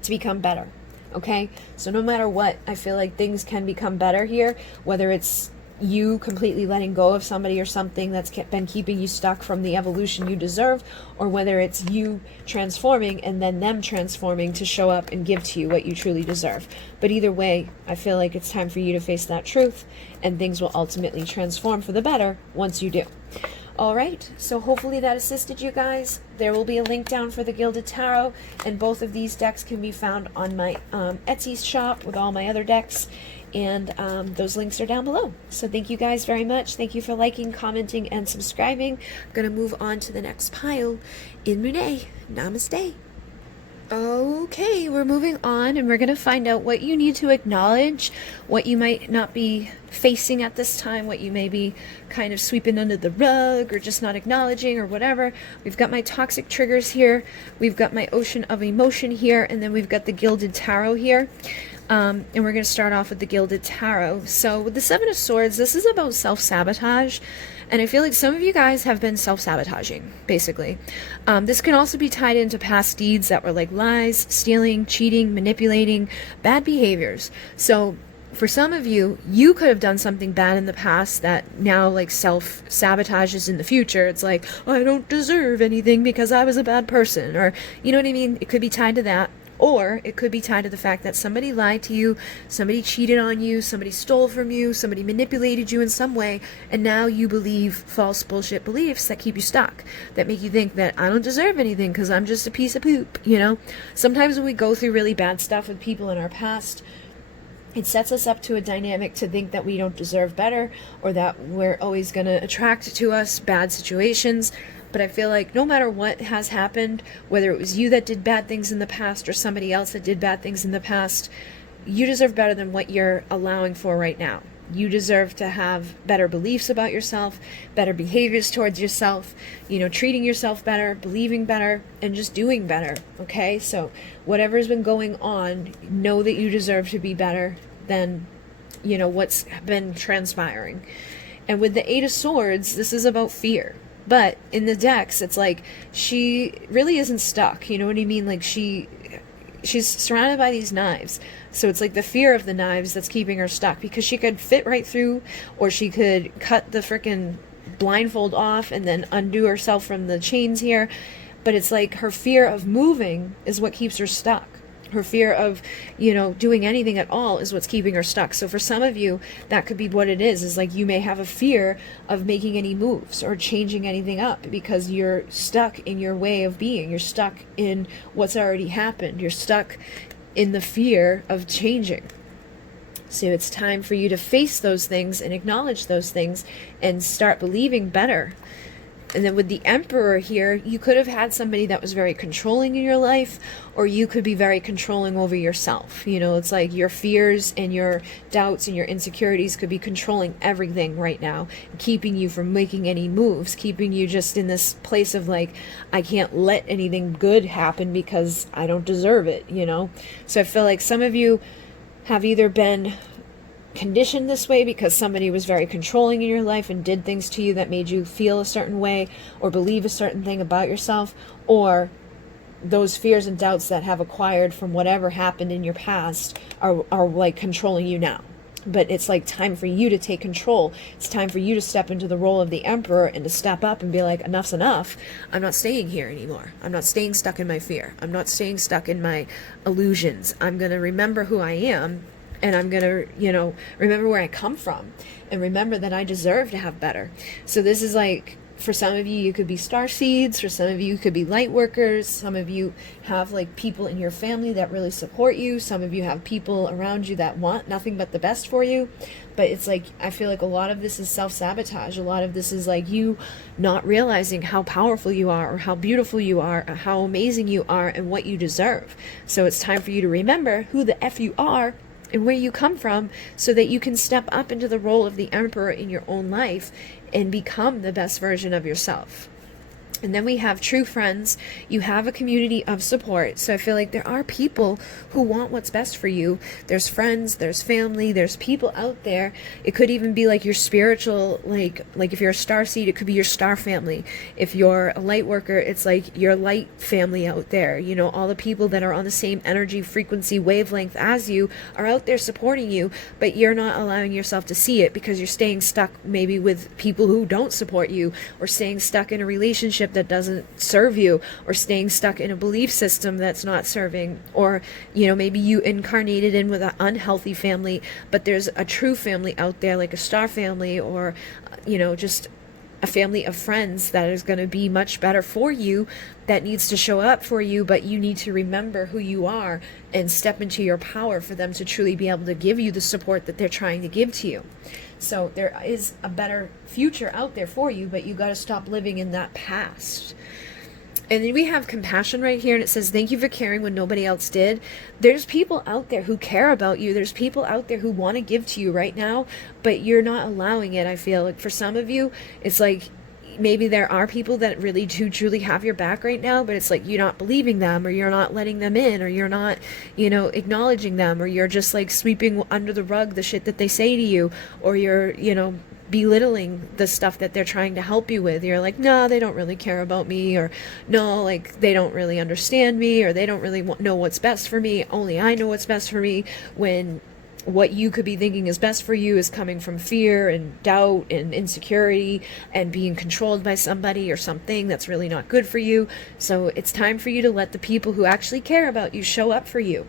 to become better. Okay? So no matter what, I feel like things can become better here, whether it's you completely letting go of somebody or something that's been keeping you stuck from the evolution you deserve, or whether it's you transforming and then them transforming to show up and give to you what you truly deserve. But either way, I feel like it's time for you to face that truth, and things will ultimately transform for the better once you do. All right, so hopefully that assisted you guys. There will be a link down for the Gilded Tarot, and both of these decks can be found on my Etsy shop with all my other decks, and those links are down below. So thank you guys very much. Thank you for liking, commenting, and subscribing. I'm going to move on to the next pile in Monet. Namaste. Okay, we're moving on, and we're going to find out what you need to acknowledge, what you might not be facing at this time, what you may be kind of sweeping under the rug or just not acknowledging or whatever. We've got my toxic triggers here, we've got my ocean of emotion here, and then we've got the Gilded Tarot here. And we're going to start off with the Gilded Tarot. So with the Seven of Swords, this is about self-sabotage. And I feel like some of you guys have been self-sabotaging, basically. This can also be tied into past deeds that were like lies, stealing, cheating, manipulating, bad behaviors. So for some of you, you could have done something bad in the past that now like self-sabotages in the future. It's like, oh, I don't deserve anything because I was a bad person. Or, you know what I mean? It could be tied to that. Or it could be tied to the fact that somebody lied to you, somebody cheated on you, somebody stole from you, somebody manipulated you in some way, and now you believe false bullshit beliefs that keep you stuck, that make you think that I don't deserve anything because I'm just a piece of poop, Sometimes when we go through really bad stuff with people in our past, it sets us up to a dynamic to think that we don't deserve better, or that we're always going to attract to us bad situations. But I feel like no matter what has happened, whether it was you that did bad things in the past or somebody else that did bad things in the past, you deserve better than what you're allowing for right now. You deserve to have better beliefs about yourself, better behaviors towards yourself, treating yourself better, believing better, and just doing better, okay? So whatever's been going on, know that you deserve to be better than, what's been transpiring. And with the Eight of Swords, this is about fear. But in the decks, it's like she really isn't stuck. You know what I mean? Like she she's surrounded by these knives. So it's like the fear of the knives that's keeping her stuck, because she could fit right through, or she could cut the frickin' blindfold off and then undo herself from the chains here. But it's like her fear of moving is what keeps her stuck. Her fear of, doing anything at all is what's keeping her stuck. So for some of you, that could be what it is like you may have a fear of making any moves or changing anything up because you're stuck in your way of being. You're stuck in what's already happened. You're stuck in the fear of changing. So it's time for you to face those things and acknowledge those things and start believing better. And then with the Emperor here, you could have had somebody that was very controlling in your life, or you could be very controlling over yourself. It's like your fears and your doubts and your insecurities could be controlling everything right now, keeping you from making any moves, keeping you just in this place of like, I can't let anything good happen because I don't deserve it, So I feel like some of you have either been conditioned this way because somebody was very controlling in your life and did things to you that made you feel a certain way or believe a certain thing about yourself, or those fears and doubts that have acquired from whatever happened in your past are like controlling you now. But it's like time for you to take control. It's time for you to step into the role of the Emperor and to step up and be like, enough's enough. I'm not staying here anymore. I'm not staying stuck in my fear. I'm not staying stuck in my illusions. I'm going to remember who I am. And I'm going to, remember where I come from and remember that I deserve to have better. So this is like, for some of you, you could be starseeds. For some of you, you could be light workers. Some of you have like people in your family that really support you. Some of you have people around you that want nothing but the best for you. But it's like, I feel like a lot of this is self-sabotage. A lot of this is like you not realizing how powerful you are, or how beautiful you are, or how amazing you are, and what you deserve. So it's time for you to remember who the F you are and where you come from, so that you can step up into the role of the Emperor in your own life and become the best version of yourself. And then we have true friends. You have a community of support. So I feel like there are people who want what's best for you. There's friends, there's family, there's people out there. It could even be like your spiritual, like if you're a starseed, it could be your star family. If you're a light worker, it's like your light family out there. All the people that are on the same energy, frequency, wavelength as you are out there supporting you, but you're not allowing yourself to see it because you're staying stuck maybe with people who don't support you, or staying stuck in a relationship that doesn't serve you, or staying stuck in a belief system that's not serving, or maybe you incarnated in with an unhealthy family, but there's a true family out there, like a star family, or just a family of friends that is going to be much better for you, that needs to show up for you, but you need to remember who you are and step into your power for them to truly be able to give you the support that they're trying to give to you. So there is a better future out there for you, but you got to stop living in that past. And then we have compassion right here, and it says, thank you for caring when nobody else did. There's people out there who care about you. There's people out there who want to give to you right now, but you're not allowing it. I feel like for some of you, it's like maybe there are people that really do truly have your back right now, but it's like you're not believing them, or you're not letting them in, or you're not, acknowledging them, or you're just like sweeping under the rug the shit that they say to you, or you're, belittling the stuff that they're trying to help you with. You're like, no, they don't really care about me, or no, like they don't really understand me, or they don't really know what's best for me. Only I know what's best for me, when what you could be thinking is best for you is coming from fear and doubt and insecurity and being controlled by somebody or something that's really not good for you. So it's time for you to let the people who actually care about you show up for you.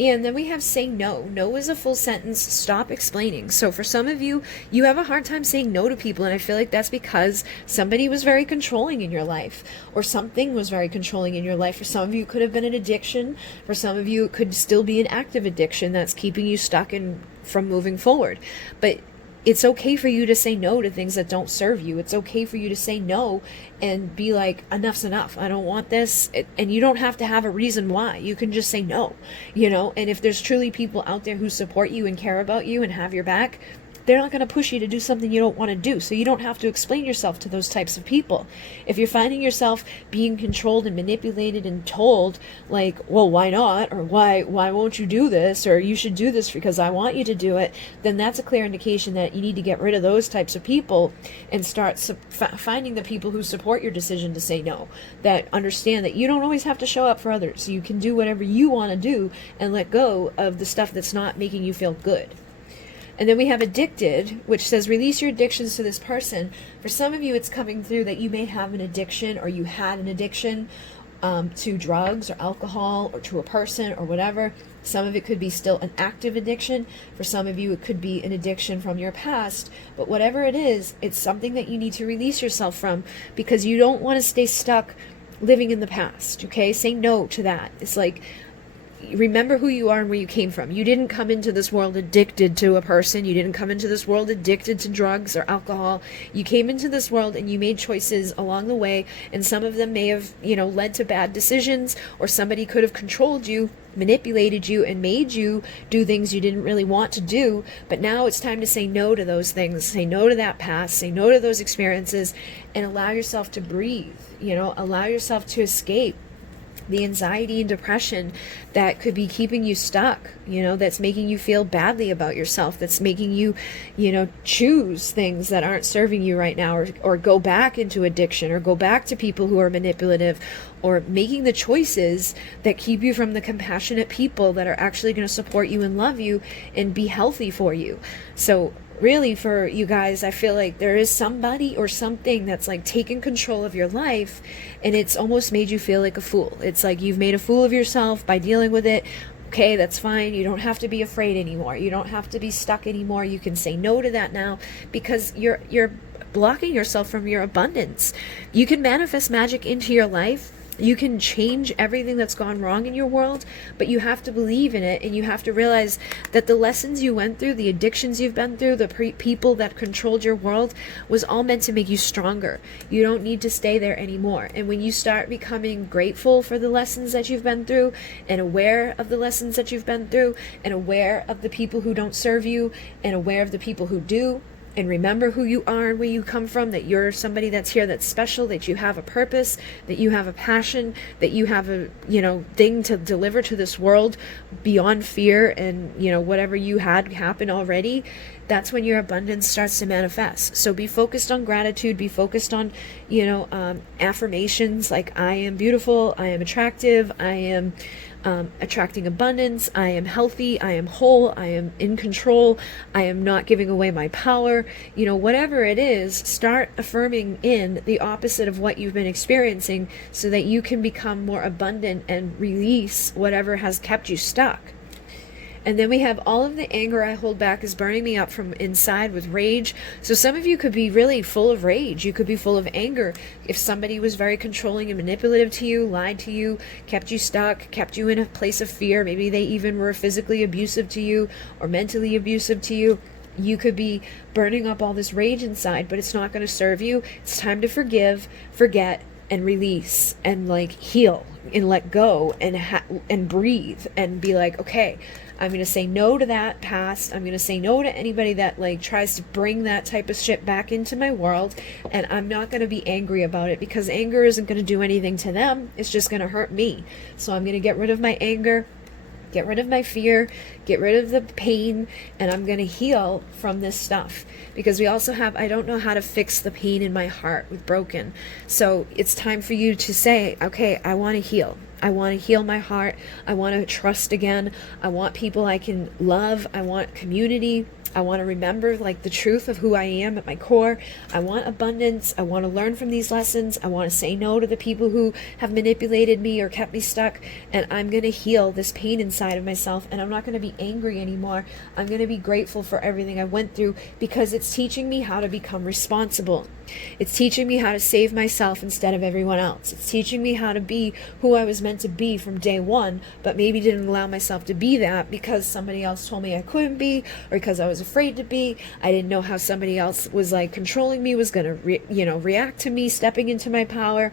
And then we have say no. No is a full sentence. Stop explaining. So for some of you, you have a hard time saying no to people. And I feel like that's because somebody was very controlling in your life, or something was very controlling in your life. For some of you, it could have been an addiction. For some of you, it could still be an active addiction that's keeping you stuck and from moving forward. But it's okay for you to say no to things that don't serve you. It's okay for you to say no and be like, enough's enough. I don't want this. And you don't have to have a reason why. You can just say no, and if there's truly people out there who support you and care about you and have your back, they're not going to push you to do something you don't want to do. So you don't have to explain yourself to those types of people. If you're finding yourself being controlled and manipulated and told, like, well, why not? Or why won't you do this? Or you should do this because I want you to do it, then that's a clear indication that you need to get rid of those types of people and start finding the people who support your decision to say no, that understand that you don't always have to show up for others. You can do whatever you want to do and let go of the stuff that's not making you feel good. And then we have addicted, which says release your addictions to this person. For some of you, it's coming through that you may have an addiction, or you had an addiction to drugs or alcohol or to a person or whatever. Some of it could be still an active addiction. For some of you, it could be an addiction from your past. But whatever it is, it's something that you need to release yourself from, because you don't want to stay stuck living in the past, okay? Say no to that. It's like, remember who you are and where you came from. You didn't come into this world addicted to a person. You didn't come into this world addicted to drugs or alcohol. You came into this world and you made choices along the way, and some of them may have, led to bad decisions, or somebody could have controlled you, manipulated you, and made you do things you didn't really want to do. But now it's time to say no to those things. Say no to that past. Say no to those experiences, and allow yourself to breathe. Allow yourself to escape the anxiety and depression that could be keeping you stuck, that's making you feel badly about yourself, that's making you, choose things that aren't serving you right now, or go back into addiction, or go back to people who are manipulative, or making the choices that keep you from the compassionate people that are actually going to support you and love you and be healthy for you. So really, for you guys, I feel like there is somebody or something that's like taken control of your life, and it's almost made you feel like a fool. It's like you've made a fool of yourself by dealing with it. Okay, that's fine. You don't have to be afraid anymore. You don't have to be stuck anymore. You can say no to that now, because you're blocking yourself from your abundance. You can manifest magic into your life. You can change everything that's gone wrong in your world, but you have to believe in it, and you have to realize that the lessons you went through, the addictions you've been through, the people that controlled your world, was all meant to make you stronger. You don't need to stay there anymore. And when you start becoming grateful for the lessons that you've been through, and aware of the lessons that you've been through, and aware of the people who don't serve you, and aware of the people who do, and remember who you are and where you come from, that you're somebody that's here, that's special, that you have a purpose, that you have a passion, that you have a, thing to deliver to this world beyond fear and, whatever you had happen already. That's when your abundance starts to manifest. So be focused on gratitude, be focused on, affirmations like, I am beautiful, I am attractive, I am attracting abundance, I am healthy, I am whole, I am in control, I am not giving away my power. Whatever it is, start affirming in the opposite of what you've been experiencing, so that you can become more abundant and release whatever has kept you stuck. And then we have all of the anger I hold back is burning me up from inside with rage. So some of you could be really full of rage. You could be full of anger. If somebody was very controlling and manipulative to you, lied to you, kept you stuck, kept you in a place of fear, maybe they even were physically abusive to you or mentally abusive to you, you could be burning up all this rage inside, but it's not going to serve you. It's time to forgive, forget, and release, and heal and let go, and breathe, and be like, okay, I'm going to say no to that past. I'm going to say no to anybody that tries to bring that type of shit back into my world. And I'm not going to be angry about it, because anger isn't going to do anything to them. It's just going to hurt me. So I'm going to get rid of my anger, get rid of my fear, get rid of the pain, and I'm going to heal from this stuff. Because we also have, I don't know how to fix the pain in my heart with broken. So it's time for you to say, okay, I want to heal. I want to heal my heart. I want to trust again. I want people I can love. I want community. I want to remember the truth of who I am at my core. I want abundance. I want to learn from these lessons. I want to say no to the people who have manipulated me or kept me stuck. And I'm going to heal this pain inside of myself. And I'm not going to be angry anymore. I'm going to be grateful for everything I went through, because it's teaching me how to become responsible. It's teaching me how to save myself instead of everyone else. It's teaching me how to be who I was meant to be from day one, but maybe didn't allow myself to be that because somebody else told me I couldn't be, or because I was afraid to be. I didn't know how somebody else was controlling me, was going to react to me stepping into my power.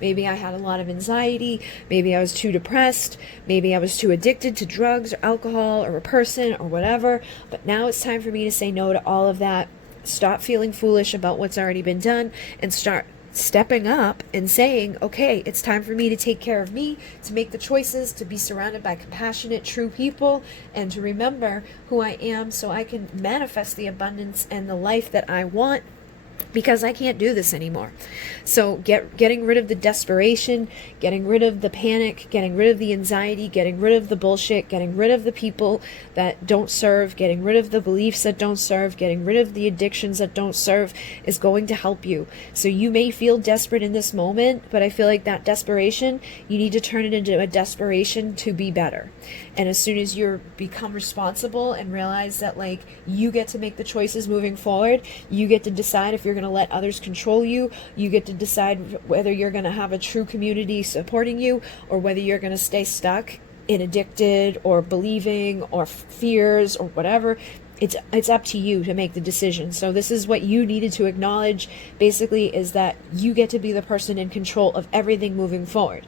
Maybe I had a lot of anxiety. Maybe I was too depressed. Maybe I was too addicted to drugs or alcohol or a person or whatever. But now it's time for me to say no to all of that. Stop feeling foolish about what's already been done and start stepping up and saying, okay, it's time for me to take care of me, to make the choices, to be surrounded by compassionate, true people, and to remember who I am so I can manifest the abundance and the life that I want, because I can't do this anymore. So getting rid of the desperation, getting rid of the panic, getting rid of the anxiety, getting rid of the bullshit, getting rid of the people that don't serve, getting rid of the beliefs that don't serve, getting rid of the addictions that don't serve is going to help you. So you may feel desperate in this moment, but I feel like that desperation, you need to turn it into a desperation to be better. And as soon as you become responsible and realize that like you get to make the choices moving forward, you get to decide if you're going to let others control you, you get to decide whether you're going to have a true community supporting you or whether you're going to stay stuck in addicted or believing or fears or whatever. It's up to you to make the decision. So this is what you needed to acknowledge basically, is that you get to be the person in control of everything moving forward.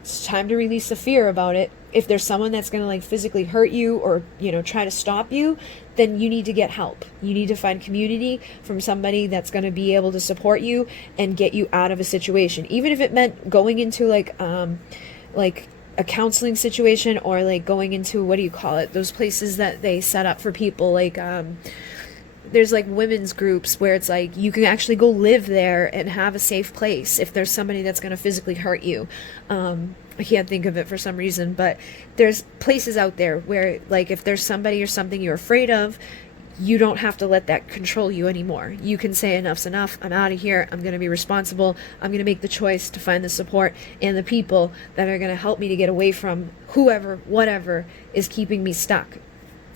It's time to release the fear about it. If there's someone that's going to like physically hurt you or, you know, try to stop you, then you need to get help. You need to find community from somebody that's going to be able to support you and get you out of a situation. Even if it meant going into like a counseling situation, or like going into, what do you call it? Those places that they set up for people, like, there's like women's groups where it's like you can actually go live there and have a safe place if there's somebody that's going to physically hurt you. I can't think of it for some reason, but there's places out there where like if there's somebody or something you're afraid of, you don't have to let that control you anymore. You can say enough's enough. I'm out of here. I'm going to be responsible. I'm going to make the choice to find the support and the people that are going to help me to get away from whoever, whatever is keeping me stuck.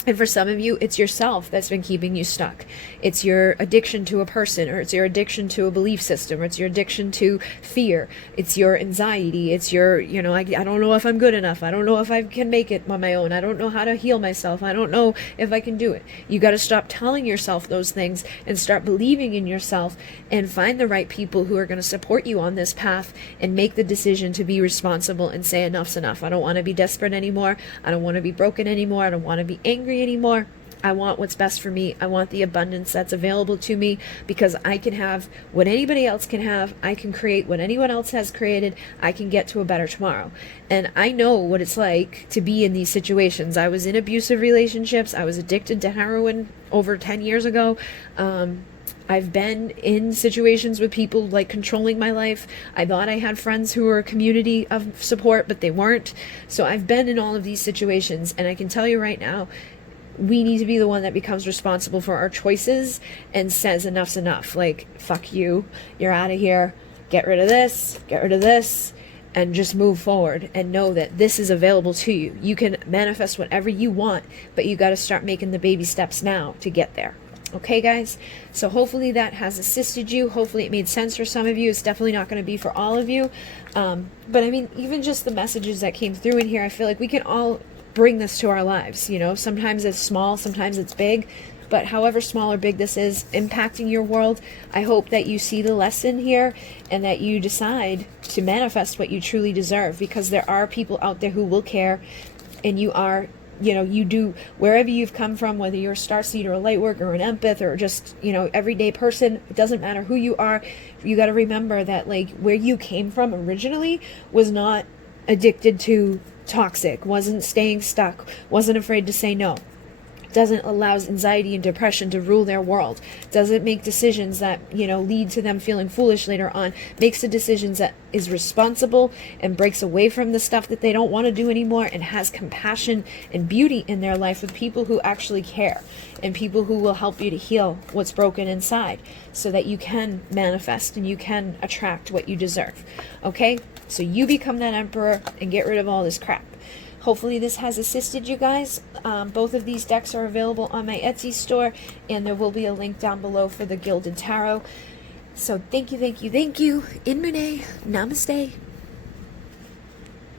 And for some of you, it's yourself that's been keeping you stuck. It's your addiction to a person, or it's your addiction to a belief system, or it's your addiction to fear. It's your anxiety. It's your, you know, I don't know if I'm good enough. I don't know if I can make it on my own. I don't know how to heal myself. I don't know if I can do it. You got to stop telling yourself those things and start believing in yourself and find the right people who are going to support you on this path and make the decision to be responsible and say enough's enough. I don't want to be desperate anymore. I don't want to be broken anymore. I don't want to be angry anymore. I want what's best for me. I want the abundance that's available to me, because I can have what anybody else can have. I can create what anyone else has created. I can get to a better tomorrow. And I know what it's like to be in these situations. I was in abusive relationships. I was addicted to heroin over 10 years ago. I've been in situations with people like controlling my life. I thought I had friends who were a community of support, but they weren't. So I've been in all of these situations, and I can tell you right now, we need to be the one that becomes responsible for our choices and says enough's enough. Like, fuck you, you're out of here, get rid of this, and just move forward and know that this is available to you. You can manifest whatever you want, but you got to start making the baby steps now to get there. Okay, guys? So hopefully that has assisted you. Hopefully it made sense for some of you. It's definitely not going to be for all of you. But I mean, even just the messages that came through in here, I feel like we can all bring this to our lives. You know, sometimes it's small, sometimes it's big. But however small or big this is impacting your world, I hope that you see the lesson here and that you decide to manifest what you truly deserve, because there are people out there who will care, and you are, you know, you do, wherever you've come from, whether you're a starseed or a light worker or an empath or just, you know, everyday person, it doesn't matter who you are. You got to remember that like where you came from originally was not addicted to toxic, wasn't staying stuck, wasn't afraid to say no, doesn't allow anxiety and depression to rule their world, doesn't make decisions that, you know, lead to them feeling foolish later on, makes the decisions that is responsible and breaks away from the stuff that they don't want to do anymore, and has compassion and beauty in their life with people who actually care and people who will help you to heal what's broken inside so that you can manifest and you can attract what you deserve. Okay? So you become that emperor and get rid of all this crap. Hopefully this has assisted you guys. Both of these decks are available on my Etsy store, and there will be a link down below for the Gilded Tarot. So thank you. In Renee. Namaste.